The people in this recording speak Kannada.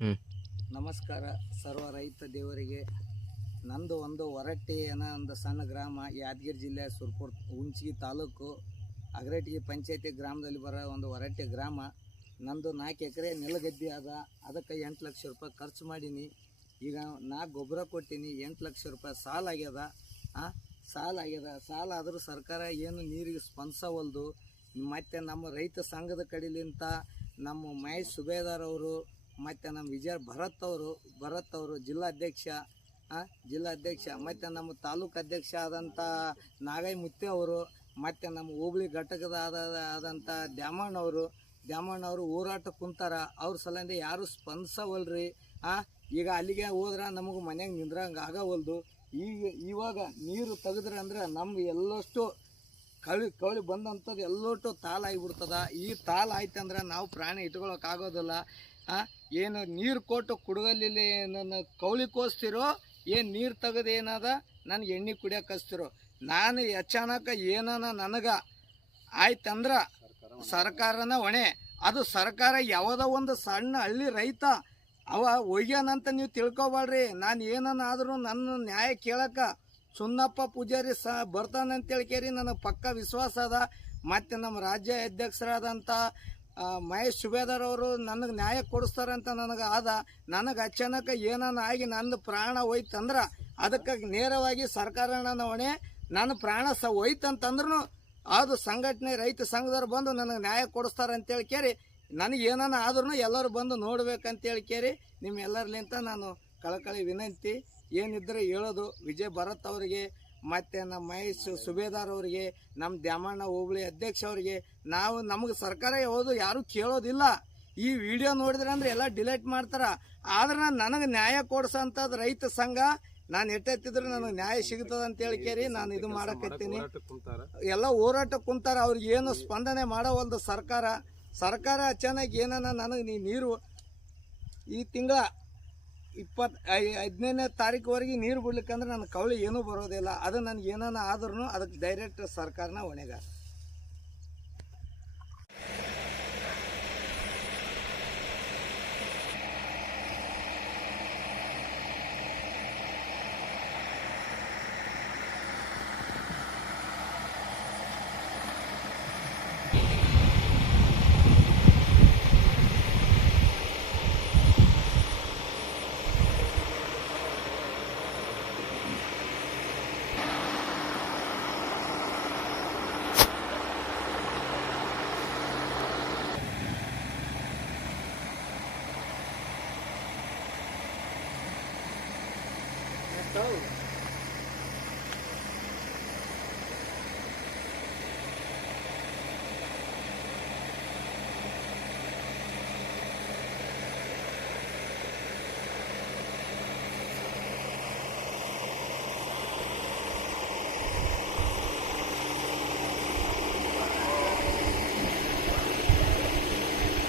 ಹ್ಮ್. ನಮಸ್ಕಾರ ಸರ್ವ ರೈತ ದೇವರಿಗೆ. ನಂದು ಒಂದು ಹೊರಟ್ಟಿ ಅನ್ನೋ ಒಂದು ಸಣ್ಣ ಗ್ರಾಮ, ಯಾದಗಿರಿ ಜಿಲ್ಲೆ ಸುರ್ಪುರ ಹುಂಚಗಿ ತಾಲೂಕು ಅಗರಟಗಿ ಪಂಚಾಯತಿ ಗ್ರಾಮದಲ್ಲಿ ಬರೋ ಒಂದು ಹೊರಟ್ಟಿ ಗ್ರಾಮ. ನಂದು 4 ಎಕರೆ ನೆಲಗದ್ದೆ ಅದ. ಅದಕ್ಕೆ 8 ಲಕ್ಷ ರೂಪಾಯಿ ಖರ್ಚು ಮಾಡೀನಿ. ಈಗ 4 ಗೊಬ್ಬರ ಕೊಟ್ಟೀನಿ. 8 ಲಕ್ಷ ರೂಪಾಯಿ ಸಾಲ ಆಗ್ಯದ. ಸಾಲ ಆದರೂ ಸರ್ಕಾರ ಏನು ನೀರಿಗೆ ಸ್ಪಂದಿಸವಲ್ದು. ಮತ್ತು ನಮ್ಮ ರೈತ ಸಂಘದ ಕಡೆಲಿಂತ ನಮ್ಮ ಮಹೇಶ್ ಸುಬೇದಾರ್ ಅವರು ಮತ್ತು ನಮ್ಮ ವಿಜಯ ಭರತ್ ಅವರು ಜಿಲ್ಲಾಧ್ಯಕ್ಷ ಮತ್ತು ನಮ್ಮ ತಾಲೂಕು ಅಧ್ಯಕ್ಷ ಆದಂಥ ನಾಗೈ ಮುತ್ತೆ ಅವರು ಮತ್ತು ನಮ್ಮ ಹೋಬಳಿ ಘಟಕದ ಆದಂಥ ದ್ಯಾಮಣ್ಣವರು ಹೋರಾಟ ಕುಂತಾರ. ಅವ್ರ ಸಲಿಂದ ಯಾರು ಸ್ಪಂದಿಸವಲ್ರಿ. ಈಗ ಅಲ್ಲಿಗೆ ಹೋದ್ರೆ ನಮಗೆ ಮನೆಯಾಗ ನಿಂದ್ರಂಗೆ ಆಗವಲ್ದು. ಇವಾಗ ನೀರು ತೆಗೆದ್ರೆ ಅಂದ್ರೆ ನಮ್ಮ ಎಲ್ಲಷ್ಟು ಕವಳಿ ಬಂದಂಥದ್ದು ಎಲ್ಲೋಟು ತಾಲಾಗಿಬಿಡ್ತದ. ಈ ತಾಲ ಆಯ್ತಂದ್ರೆ ನಾವು ಪ್ರಾಣಿ ಇಟ್ಕೊಳ್ಳೋಕ್ಕಾಗೋದಿಲ್ಲ. ಏನು ನೀರು ಕೊಟ್ಟು ಕುಡುಗಲ್ಲಿ ನನ್ನ ಕೌಳಿಕೋಸ್ತಿರೋ, ಏನು ನೀರು ತೆಗೆದು ಏನದ ನನಗೆ ಎಣ್ಣೆ ಕುಡಿಯೋಕೆ ಹಚ್ತಿರೋ. ನಾನು ಅಚಾನಕ ಏನನ ನನಗೆ ಆಯ್ತಂದ್ರೆ ಸರ್ಕಾರನ ಹೊಣೆ. ಅದು ಸರ್ಕಾರ ಯಾವುದೋ ಒಂದು ಸಣ್ಣ ಹಳ್ಳಿ ರೈತ ಅವ ಒಯ್ಯಾನಂತ ನೀವು ತಿಳ್ಕೊಬೇಡ್ರಿ. ನಾನು ಏನನ್ನ ಆದರೂ ನನ್ನ ನ್ಯಾಯ ಕೇಳಕ್ಕೆ ಸುನ್ನಪ್ಪ ಪೂಜಾರಿ ಬರ್ತಾನಂತೇಳಿ ಕೇರಿ ನನಗೆ ಪಕ್ಕ ವಿಶ್ವಾಸ ಅದ. ಮತ್ತು ನಮ್ಮ ರಾಜ್ಯ ಅಧ್ಯಕ್ಷರಾದಂಥ ಮಹೇಶ್ ಸುಬೇದಾರ್ ಅವರು ನನಗೆ ನ್ಯಾಯ ಕೊಡಿಸ್ತಾರಂತ ನನಗೆ ನನಗೆ ಅಚಾನಕ ಏನನ್ನ ಆಗಿ ನನ್ನ ಪ್ರಾಣ ಹೋಯ್ತಂದ್ರೆ ಅದಕ್ಕೆ ನೇರವಾಗಿ ಸರ್ಕಾರನ ಹೊಣೆ. ನನ್ನ ಪ್ರಾಣ ಹೋಯ್ತಂತಂದ್ರೂ ಅದು ಸಂಘಟನೆ ರೈತ ಸಂಘದವ್ರು ಬಂದು ನನಗೆ ನ್ಯಾಯ ಕೊಡಿಸ್ತಾರಂತೇಳಿ ಕೇರಿ ನನಗೆ ಏನನ್ನ ಆದ್ರೂ ಎಲ್ಲರೂ ಬಂದು ನೋಡ್ಬೇಕಂತೇಳಿ ಕೇರಿ ನಿಮ್ಮೆಲ್ಲರ್ಲಿಂತ ನಾನು ಕಳಕಳಿ ವಿನಂತಿ ಏನಿದ್ರೆ ಹೇಳೋದು. ವಿಜಯ್ ಭರತ್ ಅವರಿಗೆ ಮತ್ತು ನಮ್ಮ ಮಹೇಶ್ ಸುಬೇದಾರ್ ಅವರಿಗೆ, ನಮ್ಮ ದ್ಯಾಮಣ್ಣ ಹೋಬಳಿ ಅಧ್ಯಕ್ಷ ಅವರಿಗೆ, ನಮಗೆ ಸರ್ಕಾರ ಯಾರು ಕೇಳೋದಿಲ್ಲ. ಈ ವಿಡಿಯೋ ನೋಡಿದ್ರೆ ಅಂದ್ರೆ ಎಲ್ಲ ಡಿಲೀಟ್ ಮಾಡ್ತಾರೆ. ಆದ್ರೆ ನನಗೆ ನ್ಯಾಯ ಕೊಡಿಸೋಂಥದ್ದು ರೈತ ಸಂಘ. ನಾನು ಎಟ್ಟೆತ್ತಿದ್ರು ನನಗೆ ನ್ಯಾಯ ಸಿಗ್ತದೆ ಅಂತೇಳಿ ಕೇರಿ ನಾನು ಇದು ಮಾಡಕತ್ತೀನಿ. ಎಲ್ಲ ಹೋರಾಟ ಕುಂತಾರ. ಅವ್ರಿಗೆ ಏನು ಸ್ಪಂದನೆ ಮಾಡೋವಲ್ದು ಸರ್ಕಾರ ಚೆನ್ನಾಗಿ ಏನನ್ನ ನನಗೆ ನೀರು ಈ ತಿಂಗಳ 15ನೇ ತಾರೀಕುವರೆಗೆ ನೀರು ಬಿಡ್ಲಿಕ್ಕಂದ್ರೆ ನನ್ನ ಕವಳಿ ಏನೂ ಬರೋದಿಲ್ಲ. ಅದು ನನಗೆ ಏನನ್ನ ಆದ್ರೂ ಅದಕ್ಕೆ ಡೈರೆಕ್ಟ್ ಸರ್ಕಾರನ ಹೊಣೆಗಾರ. Oh.